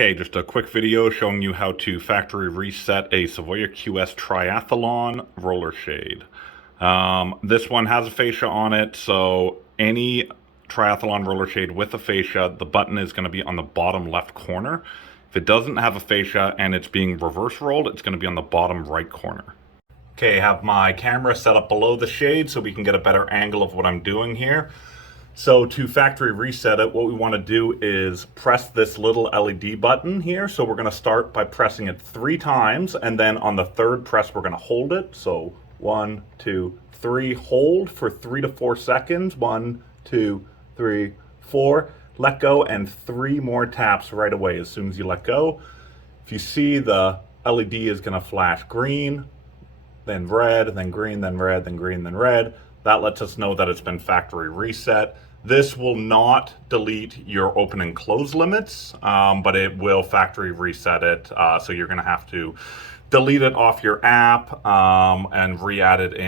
Okay, just a quick video showing you how to factory reset a Sivoia QS Triathlon roller shade. This one has a fascia on it, so any triathlon roller shade with a fascia, the button is going to be on the bottom left corner. If it doesn't have a fascia and it's being reverse rolled, it's going to be on the bottom right corner. Okay, I have my camera set up below the shade so we can get a better angle of what I'm doing here. So to factory reset it, what we want to do is press this little LED button here. So we're going to start by pressing it 3 times, and then on the third press we're going to hold it. So 1, 2, 3, hold for 3 to 4 seconds. 1, 2, 3, 4. Let go, and 3 more taps right away as soon as you let go. If you see, the LED is going to flash green, then red, then green, then red, then green, then red. That lets us know that it's been factory reset. This will not delete your open and close limits, but it will factory reset it. So you're going to have to delete it off your app and re-add it in.